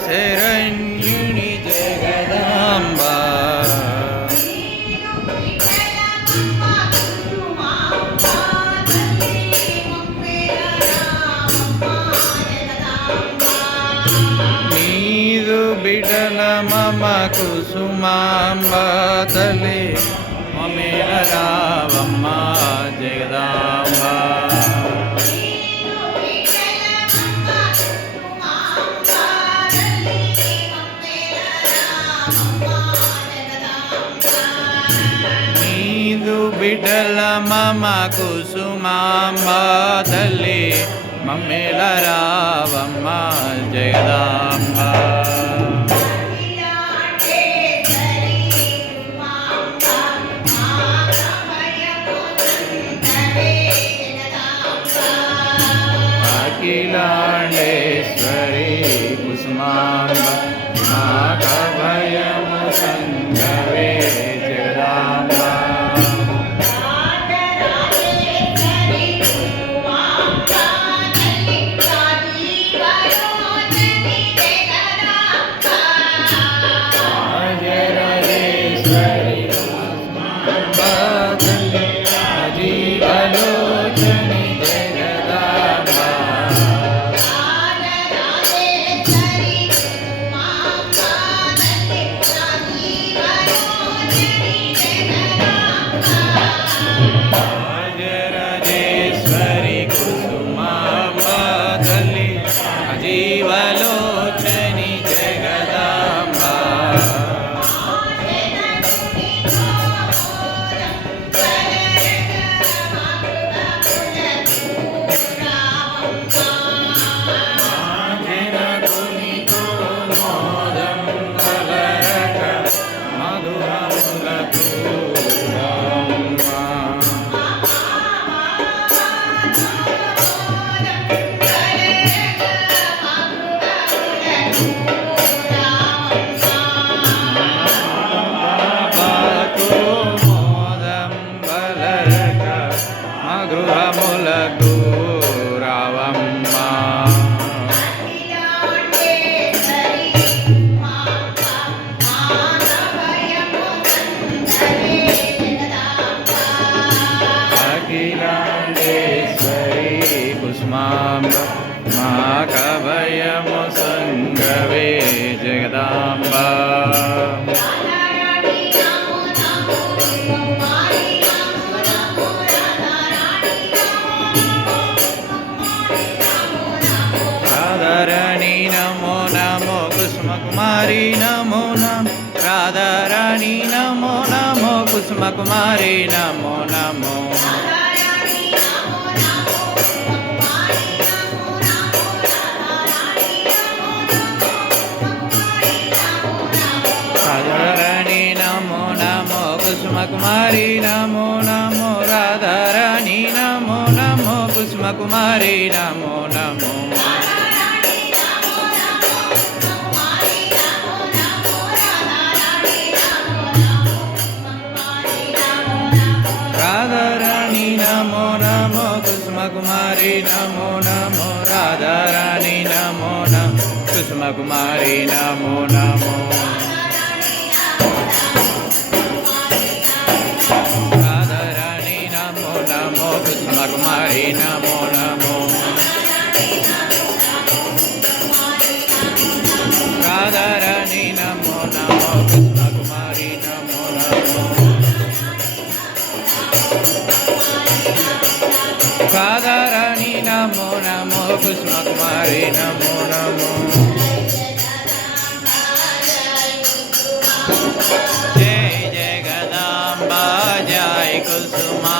శరణ్యుని జగదాంబ నీదు బిడల మమ కుసుమాంబ తల్లి మమేల రావమ్మ జగదాంబ బిడ్డల మమ కుసుమాంబ తల్లి మమ్మేల రావమ్మ జగదాంబ అఖిలాండేశ్వరి కుసుమాంబ నాగభయము సంగవే జగదాంబ గృహములకు రావమ్మ అఖిలాండేశ్వరి కుసుమాంబ మాకభయము సంగవే జగదాంబ కుసుమకుమారి నమో నమో రాధారాణి నమో నమో కుసుమకుమారి నమో నమో రాధారాణి నమో నమో కుసుమకుమారి నమో నమో రాధారాణి నమో నమో కుసుమకుమారి నమో నమో రాధారాణి నమో నమో కుసుమకుమారి నమో నమో రాధారాణి నమో నమో కుసుమకుమారి నమో నమో कुमारी नमो नमो राधा रानी नमो नमो कृष्ण कुमारी नमो नमो राधा रानी नमो नमो कृष्ण कुमारी नमो नमो जय जगदम्बा जय कुसुमा